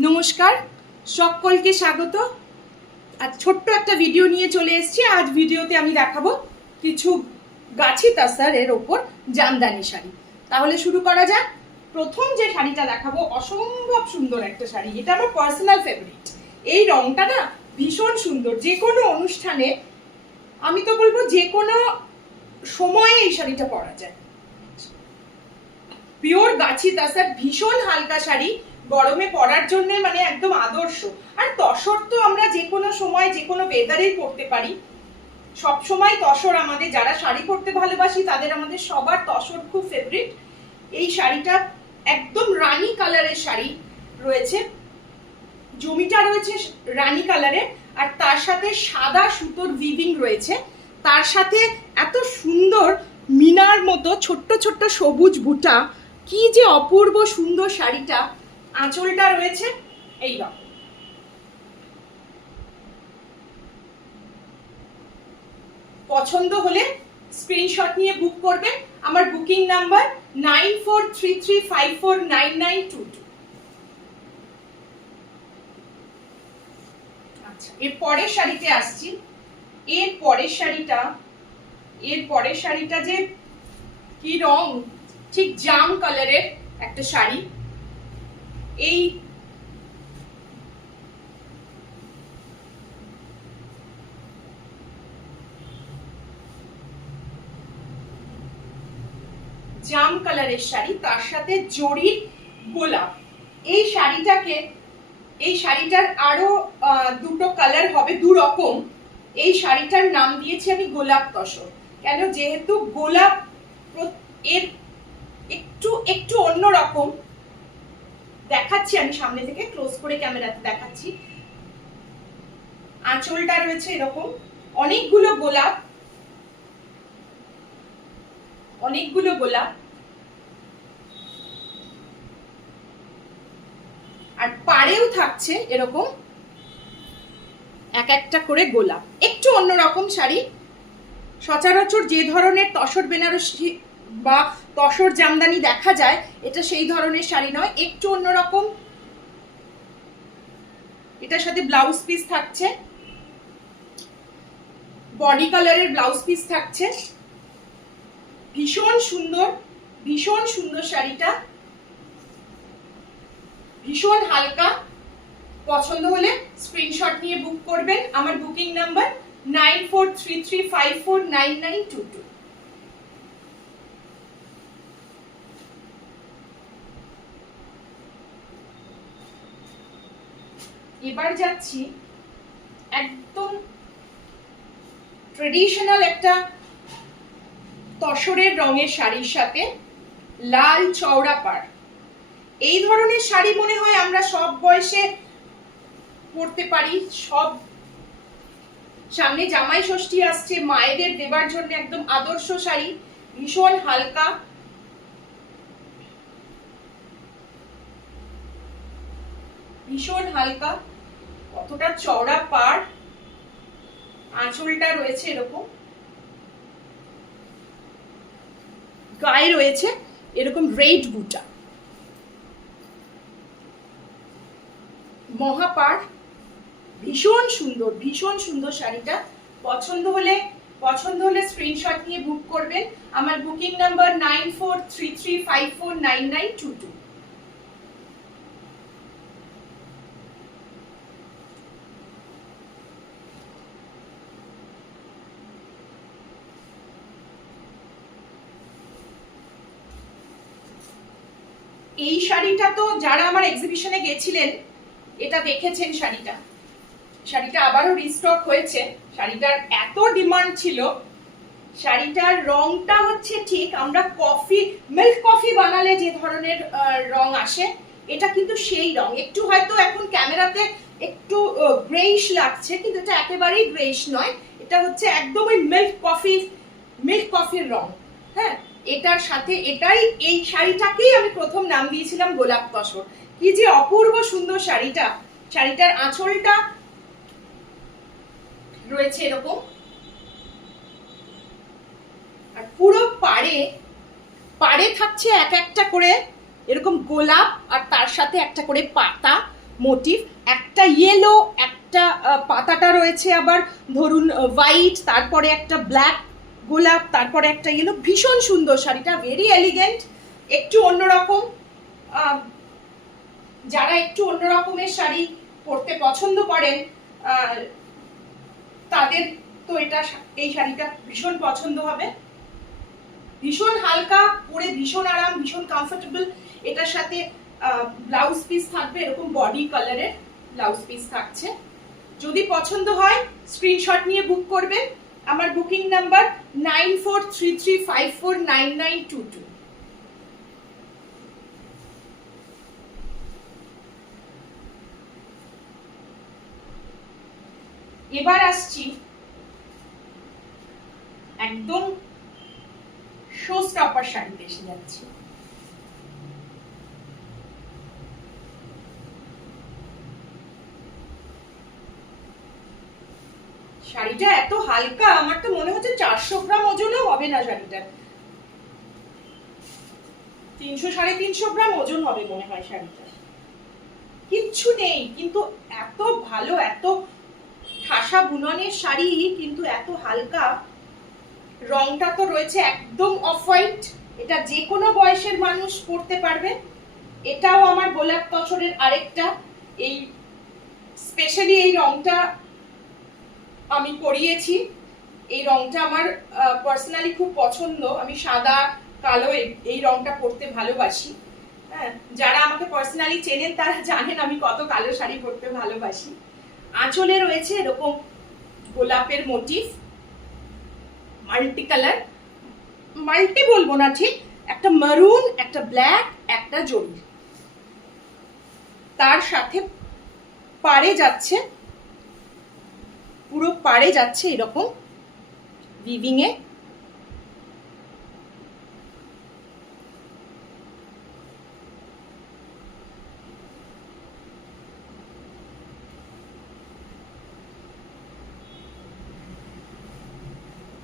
নমস্কার, সকলকে স্বাগত। আজ ছোট্ট একটা ভিডিও নিয়ে চলে এসেছি। আজ ভিডিওতে আমি দেখাবো কিছু গাছি তাসারের ওপর জামদানি শাড়ি। তাহলে শুরু করা যাক। প্রথম যে শাড়িটা দেখাবো অসম্ভব সুন্দর একটা শাড়ি, এটা আমার পার্সোনাল ফেভারিট। এই রংটা না ভীষণ সুন্দর, যে কোনো অনুষ্ঠানে, আমি তো বলবো যে কোনো সময়ে এই শাড়িটা পরা যায়। পিওর গাছি তাসার, ভীষণ হালকা শাড়ি, গরমে পরার জন্য মানে একদম আদর্শ। আর তসর তো আমরা যে কোনো সময় যে কোনো ওয়েদারেই পরতে পারি। সব সময় তসর, আমাদের যারা শাড়ি পরতে ভালোবাসি তাদের আমাদের সবার তসর খুব ফেভারিট। এই শাড়িটা একদম রানী কালারের শাড়ি রয়েছে, জমিটা রয়েছে রানী কালারের, আর তার সাথে সাদা সুতোর উইভিং রয়েছে। তার সাথে এত সুন্দর মিনার মতো ছোট্ট ছোট্ট সবুজ বুটা, কি যে অপূর্ব সুন্দর শাড়িটা। আঁচলটা রয়েছে এইরকম। পছন্দ হলে স্ক্রিনশট নিয়ে বুক করবেন। আমার বুকিং নাম্বার 9433549922। আচ্ছা, এর পরের শাড়িতে আসছি। এর পরের শাড়িটা যে কি রং, ঠিক জাম কালারের একটা শাড়ি। এই জাম কালারের শাড়ি, তার সাথে জরির গোলাপ। এই শাড়িটার আরো দুটো কালার হবে, দু রকম। এই শাড়িটার নাম দিয়েছি আমি গোলাপ তসর। কেন? যেহেতু গোলাপ এর একটু একটু অন্য রকম দেখাচ্ছি। আমি সামনে থেকে ক্লোজ করে ক্যামেরাতে দেখাচ্ছি। আঁচলটা রয়েছে এরকম, অনেকগুলো গোলাপ, আর পাড়েও থাকছে এরকম এক একটা করে গোলাপ। একটু অন্যরকম শাড়ি। সচরাচর যে ধরনের তসর বেনারসি বা তসর জামদানি দেখা যায়, এটা সেই ধরনের শাড়ি নয়, একটু অন্যরকম। এটার সাথে ব্লাউজ পিস থাকছে, বডি কালারের ব্লাউজ পিস থাকছে। ভীষণ সুন্দর শাড়িটা, ভীষণ হালকা। পছন্দ হলে স্ক্রিনশট নিয়ে বুক করবেন। আমার বুকিং নাম্বার 9433549922। এবার যাচ্ছি একদম ট্রেডিশনাল একটা তসরের রঙের শাড়ির সাথে লাল চওড়া পাড়। এই ধরনের শাড়ি মনে হয় আমরা সব বয়সে পরতে পারি। সব, সামনে জামাই ষষ্ঠী আসছে, মায়েদের দেবার জন্য একদম আদর্শ শাড়ি। ভীষণ হালকা, কতটা চওড়া পাড়। আঁচলটা রয়েছে এরকম, গায়ে রয়েছে এরকম রেড বুটা, মহাপাড়। ভীষণ সুন্দর শাড়িটা। পছন্দ হলে স্ক্রিনশট নিয়ে বুক করবেন। আমার বুকিং নাম্বার 9433549922। এই শাড়িটা তো যারা আমার এক্সিবিশনে গেছিলেন এটা দেখেছেন। শাড়িটা আবারও রিস্টক হয়েছে। শাড়িটার এত ডিমান্ড ছিল। শাড়িটার রংটা হচ্ছে ঠিক আমরা মিল্ক কফি বানালে যে ধরনের রং আসে, এটা কিন্তু সেই রং। একটু হয়তো এখন ক্যামেরাতে একটু গ্রেইশ লাগছে, কিন্তু এটা একেবারেই গ্রেইশ নয়। এটা হচ্ছে একদম ওই মিল্ক কফির রং। হ্যাঁ, এটার সাথে এই শাড়িটাকেই আমি প্রথম নাম দিয়েছিলাম গোলাপ তসর। কি যে অপূর্ব সুন্দর শাড়িটার আঁচলটা রয়েছে এরকম, আর পুরো পাড়ে থাকছে এক একটা করে এরকম গোলাপ, আর তার সাথে একটা করে পাতা। মোটিভ, একটা ইয়েলো, একটা পাতাটা রয়েছে আবার ধরুন হোয়াইট, তারপরে একটা ব্ল্যাক গোলাপ, তারপরে একটা ইয়েলো। ভীষণ সুন্দর শাড়িটা, ভেরি এলিগেন্ট, একটু অন্যরকম। যারা একটু অন্যরকমের শাড়ি পরতে পছন্দ করেন তাদের তো এই শাড়িটা ভীষণ পছন্দ হবে। ভীষণ হালকা, পরে ভীষণ আরাম, ভীষণ কমফোর্টেবল। এটার সাথে ব্লাউজ পিস থাকবে, এরকম বডি কালারের ব্লাউজ পিস থাকছে। যদি পছন্দ হয় স্ক্রিনশট নিয়ে বুক করবেন। আমার বুকিং নাম্বার 9433549922। এবার আসছি একদম শো স্টপার শাড়িতে এসে যাচ্ছি। শাড়িটা এত হালকা, আমার তো মনে হচ্ছে 400 গ্রাম ওজনও হবে না শাড়িটা। 300-350 গ্রাম ওজন হবে মনে হয় শাড়িটা। কিচ্ছু নেই, কিন্তু এত ভালো, এত ঠাসা বুননের শাড়ি, কিন্তু এত হালকা। রংটা তো রয়েছে একদম অফ হোয়াইট, এটা যে কোনো বয়সের মানুষ পরতে পারবে। এটাও আমার গোলাপ তসরের আরেকটা, এই স্পেশালি এই রংটা আমি পরিয়েছি। এই রংটা আমার পার্সোনালি খুব পছন্দ। আমি সাদা কালো এই রংটা পরতে ভালোবাসি। হ্যাঁ, যারা আমাকে পার্সোনালি চেনেন তারা জানেন আমি কত কালো শাড়ি পরতে ভালোবাসি। আঁচলে রয়েছে এরকম গোলাপের মোটিভ, মাল্টি কালার, মাল্টি বলবো না ঠিক, একটা মারুন, একটা ব্ল্যাক, একটা জরি। তার সাথে পাড়ে যাচ্ছে, পুরো পাড়ে যাচ্ছে এরকম উইভিং এ।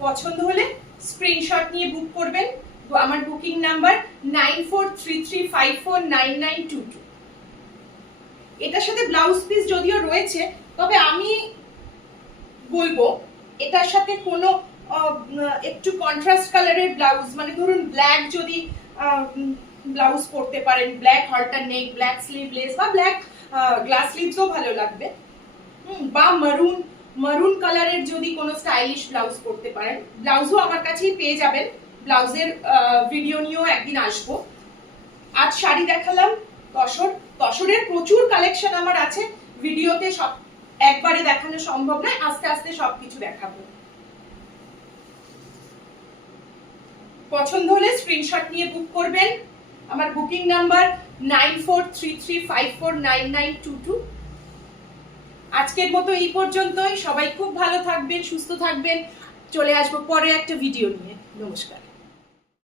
পছন্দ হলে স্ক্রিনশট নিয়ে বুক করবেন। আমার বুকিং নাম্বার 9433549922। এটার সাথে ব্লাউজ পিস যদিও রয়েছে, তবে আমি বলবো এটার সাথে কোনো একটু কন্ট্রাস্ট কালারের ব্লাউজ, মানে ধরুন ব্ল্যাক যদি ব্লাউজ পরতে পারেন, ব্ল্যাক হলটার নেক, ব্ল্যাক স্লিভলেস বা ব্ল্যাক গ্লাস স্লিভসও ভালো লাগবে। বা মারুন কালারের যদি কোনো স্টাইলিশ ব্লাউজ পরতে পারেন, ব্লাউজও আমার কাছেই পেয়ে যাবেন। ব্লাউজের ভিডিও নিয়েও একদিন আসবো। আজ শাড়ি দেখালাম তসরের প্রচুর কালেকশন আমার আছে, ভিডিওতে সব একবারে দেখানো সম্ভব নয়, আস্তে আস্তে সবকিছু দেখাবো। পছন্দ হলে স্ক্রিনশট নিয়ে বুক করবেন। আমার বুকিং নাম্বার 9433549922। আজকের মতো এই পর্যন্তই। সবাই খুব ভালো থাকবেন, সুস্থ থাকবেন। চলে আসবো পরে একটা ভিডিও নিয়ে। নমস্কার।